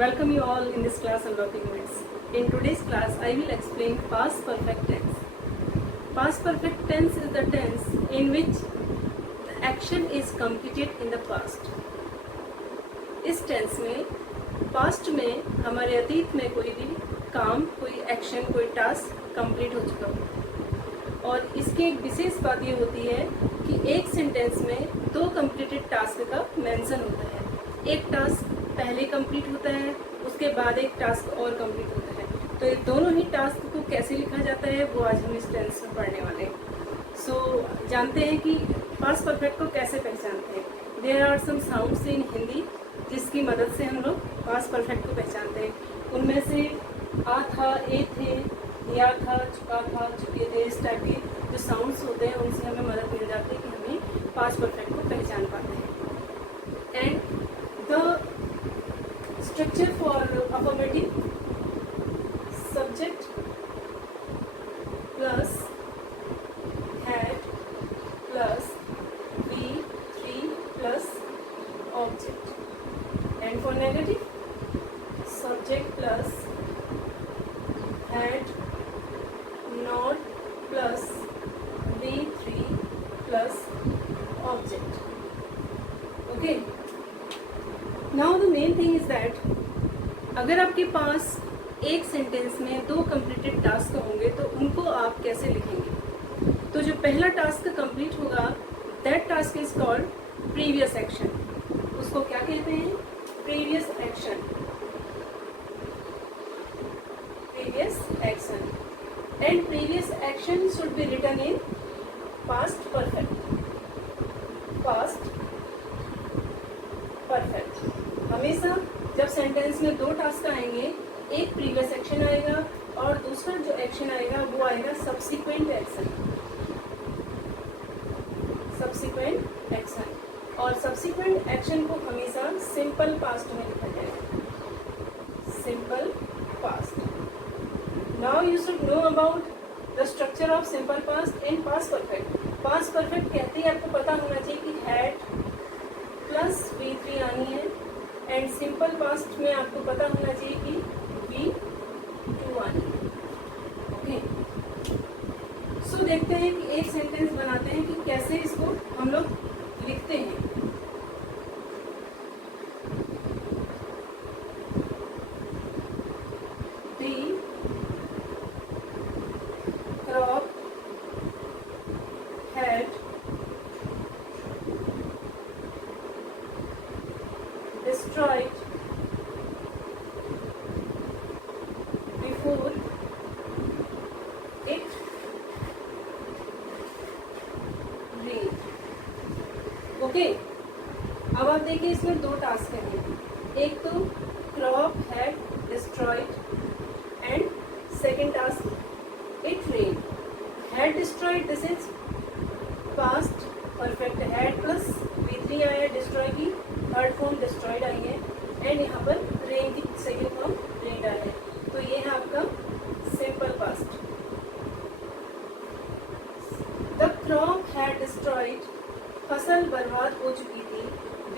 Welcome you all in this class Unlocking Words. In today's class, I will explain past perfect tense. Past perfect tense is the tense in which the action is completed in the past. इस tense में past में हमारे अतीत में कोई भी काम, कोई एक्शन, कोई टास्क कंप्लीट हो चुका हो। और इसकी एक विशेष बात ये होती है कि एक सेंटेंस में दो कंप्लीटेड टास्क का मेंशन होता है। एक टास्क पहले कंप्लीट होता है, उसके बाद एक टास्क और कंप्लीट होता है। तो ये दोनों ही टास्क को कैसे लिखा जाता है वो आज हम इस टेंस में पढ़ने वाले हैं। जानते हैं कि पास्ट परफेक्ट को कैसे पहचानते हैं। There are some sounds in Hindi जिसकी मदद से हम लोग पास्ट परफेक्ट को पहचानते हैं। उनमें से आ था, ए थे, या था, चुका था, चुके थे, इस टाइप के जो साउंड्स होते हैं उनसे हमें मदद मिल जाती है कि हमें पास्ट परफेक्ट को पहचान पाते हैं। And the structure for affirmative subject plus had plus V3 plus object, and for negative subject plus had not plus V3 plus object. Okay, now the main thing is that अगर आपके पास एक sentence में दो completed task होंगे तो उनको आप कैसे लिखेंगे। तो जो पहला टास्क कंप्लीट होगा that task is called previous action. उसको क्या कहते हैं? previous action. Previous action. And previous action should be written in past perfect. Past perfect. हमेशा जब सेंटेंस में दो टास्क आएंगे, एक प्रीवियस एक्शन आएगा और दूसरा जो एक्शन आएगा वो आएगा सब्सिक्वेंट एक्शन। सब्सिक्वेंट एक्शन और सब्सिक्वेंट एक्शन को हमेशा सिंपल पास्ट में लिखा जाएगा। Simple past. Now you should know about the structure of simple past and past perfect. Past perfect कहते ही आपको पता होना चाहिए कि हैड प्लस V3 आनी है एंड सिंपल पास्ट में आपको पता होना चाहिए कि V2 आनी है। ओके, सो देखते हैं कि एक सेंटेंस बनाते हैं कि कैसे इसको हम लोग लिखते हैं। crop had destroyed before it rained. Okay, अब आप देखिए इसमें दो टास्क हैं। एक तो crop had destroyed and second task it rained. Had destroyed, this is past perfect. Had plus V3 आया, destroy की थर्ड फॉर्म destroyed आई है एंड यहाँ पर rain की सेकेंड फॉर्म rained आया है। तो ये है आपका simple past. The crop had destroyed, फसल बर्बाद हो चुकी थी।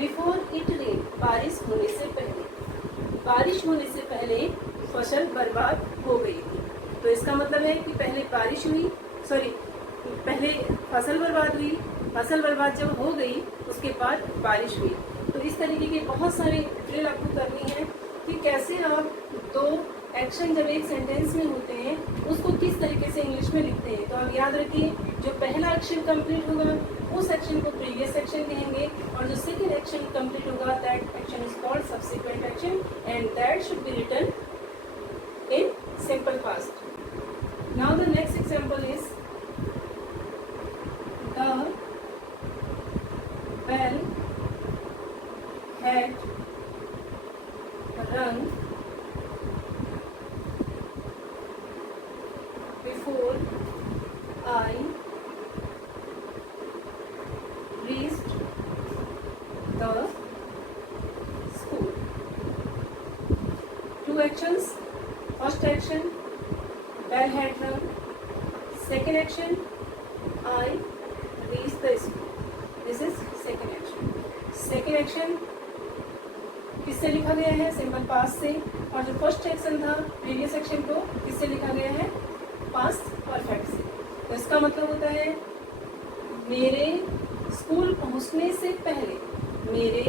Before it rained, बारिश होने से पहले। बारिश होने से पहले फसल बर्बाद हो गई थी। तो इसका मतलब है कि पहले बारिश हुई, पहले फसल बर्बाद हुई, फसल बर्बाद जब हो गई उसके बाद बारिश हुई। तो इस तरीके के बहुत सारे ड्रिल आपको करनी है कि कैसे आप दो एक्शन जब एक सेंटेंस में होते हैं उसको किस तरीके से इंग्लिश में लिखते हैं। तो आप याद रखिए, जो पहला एक्शन कंप्लीट होगा उस एक्शन को प्रीवियस एक्शन कहेंगे और जो सेकेंड एक्शन कंप्लीट होगा that action is called subsequent action and that should be written in simple past. Now the next example is the bell had rung before I reached the school. Two actions. First action, bell had rung. Second action, I reached the school. This is second action. Second action किस किससे लिखा गया है, simple past से। और जो first action था previous action को किससे लिखा गया है, पास्ट परफेक्ट से। तो इसका मतलब होता है मेरे स्कूल पहुंचने से पहले, मेरे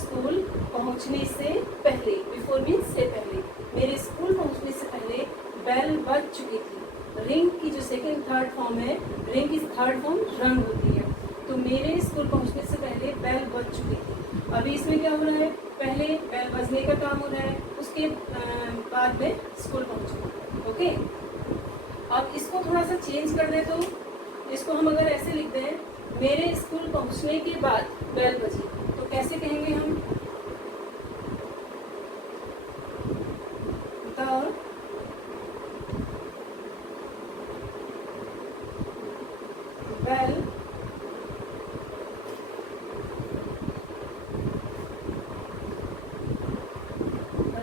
स्कूल पहुंचने से पहले, बिफोर मीन्स से पहले, मेरे स्कूल पहुंचने से पहले बेल बज चुकी थी। रिंग की जो सेकंड थर्ड फॉर्म है, रिंग की थर्ड फॉर्म रंग होती है। तो मेरे स्कूल पहुंचने से पहले बेल बज चुकी थी। अभी इसमें क्या हो रहा है, पहले बेल बजने का काम हो रहा है, उसके बाद में स्कूल पहुंचूंगा। ओके, अब इसको थोड़ा सा चेंज कर दे तो इसको हम अगर ऐसे लिखते हैं, मेरे स्कूल पहुंचने के बाद बेल बजी, तो कैसे कहेंगे हम, the bell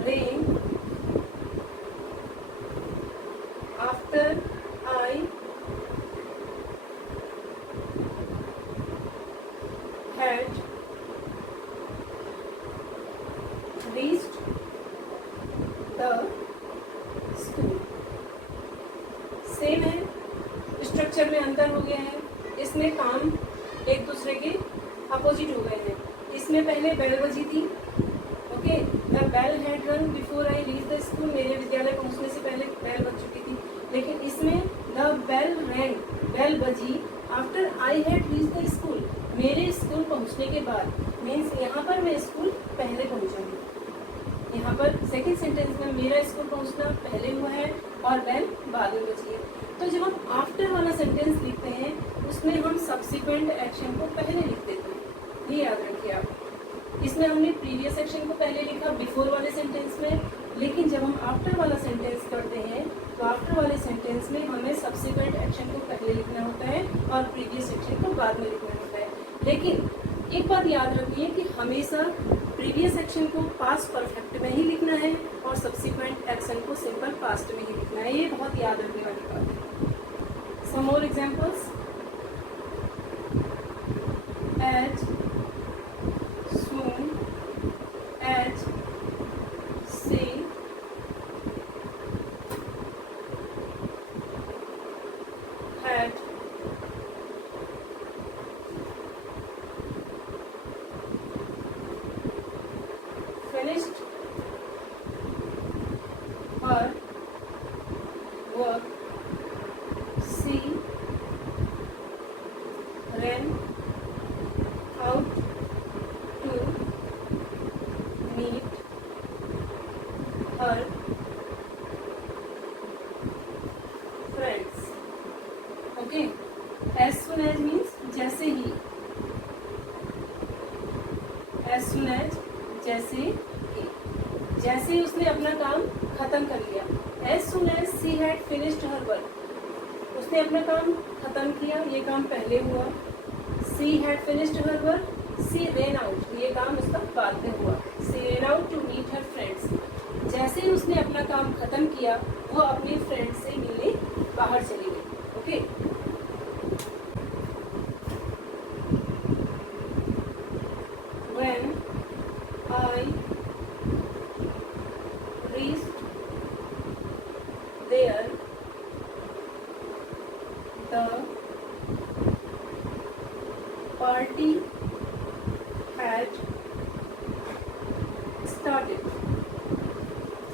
rang after I had reached the school। Same है, स्ट्रक्चर में अंतर हो गया है, इसमें काम एक दूसरे के अपोजिट हो गए हैं। इसमें पहले बेल बजी थी, ओके, द बेल हैड रंग before I reach the school, मेरे विद्यालय पहुंचने से पहले बेल बज चुकी थी। लेकिन इसमें द बेल रैंग, बेल बजी after I had reach the school, मेरे स्कूल पहुंचने के बाद, मीन्स यहाँ पर मैं स्कूल पहले पहुंचूंगी। यहाँ पर सेकंड सेंटेंस में मेरा स्कूल पहुंचना पहले हुआ है और बेल बाद में बजी है। तो जब हम आफ्टर वाला सेंटेंस लिखते हैं उसमें हम सब्सिक्वेंट एक्शन को पहले लिख देते हैं, ये याद रखिए आप। इसमें हमने प्रीवियस एक्शन को पहले लिखा बिफोर वाले सेंटेंस में, लेकिन जब हम आफ्टर वाला सेंटेंस करते हैं तो आफ्टर वाले सेंटेंस में हमें सब्सिक्वेंट एक्शन को पहले लिखना होता है और प्रीवियस एक्शन को बाद में लिखना होता है। लेकिन एक बात याद रखिए कि हमेशा प्रीवियस एक्शन को पास्ट परफेक्ट में ही लिखना है और सब्सिक्वेंट एक्शन को सिंपल पास्ट में ही लिखना है, ये बहुत याद रखने वाली बात है। Some more examples, as soon as she had finished her work, she ran out to meet her friends। Okay, as soon as means जैसे ही, as soon as जैसे ही, जैसे ही उसने अपना काम खत्म कर लिया। as soon as she had finished her work, उसने अपना काम खत्म किया, ये काम पहले हुआ। she had finished her work, she ran out, ये काम उसका बाद में हुआ। she ran out to meet her friends, जैसे ही उसने अपना काम खत्म किया वो अपने फ्रेंड से मिलने बाहर चली गई। Okay, when I reached there, the party had started।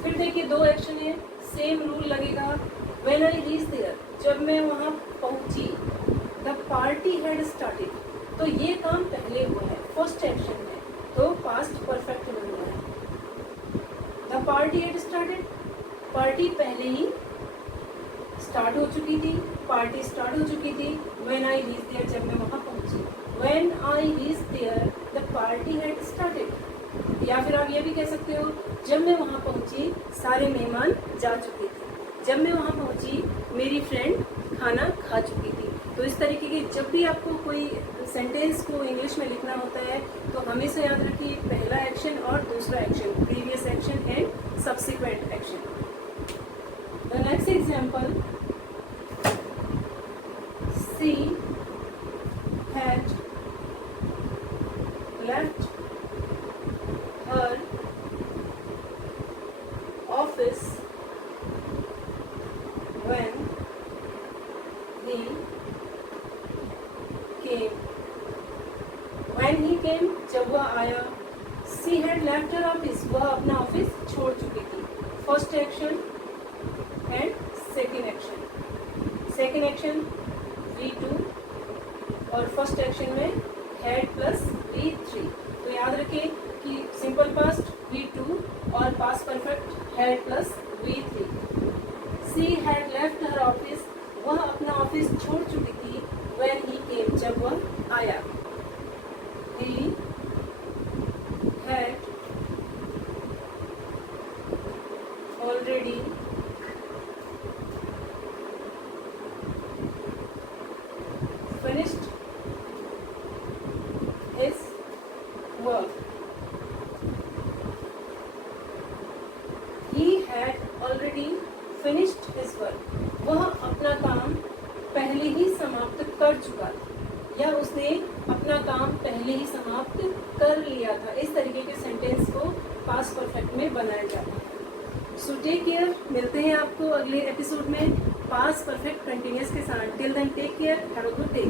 फिर देखिए दो एक्शन है, सेम रूल लगेगा। when I reached there, जब मैं वहाँ पहुँची, the party had started, तो ये काम पहले हुआ है, फर्स्ट एक्शन है, तो पास्ट परफेक्ट बन रहा है। the party had started, party पहले ही स्टार्ट हो चुकी थी, पार्टी स्टार्ट हो चुकी थी। when I reached there, जब मैं वहाँ पहुँची, when I reached there, the party had started। या फिर आप ये भी कह सकते हो, जब मैं वहाँ पहुँची सारे मेहमान जा चुके थे, जब मैं वहाँ पहुँची मेरी फ्रेंड खाना खा चुकी थी। तो इस तरीके के जब भी आपको कोई सेंटेंस को इंग्लिश में लिखना होता है तो हमेशा याद रखिए पहला एक्शन और दूसरा action, previous action and subsequent action. The next example, she had left her came. When he came, जब वह आया. She had left her office. वह अपना ऑफिस छोड़ चुकी थी. First action and second action. Second action V2 और first action में had प्लस V3. तो याद रखें कि सिंपल पास्ट V2 और past perfect had plus V3. She had left her office. वह अपना ऑफिस छोड़ चुकी थी. When he came, जब वह आया. He had already finished his work. He had already finished his work. वह अपना काम पहले ही समाप्त कर चुका था या उसने अपना काम पहले ही समाप्त कर लिया था. इस तरीके के सेंटेंस को पास्ट परफेक्ट में बनाया जाता है. So take care. मिलते हैं आपको अगले एपिसोड में पास्ट परफेक्ट कंटिन्यूअस के साथ. Till then take care. Have a good day.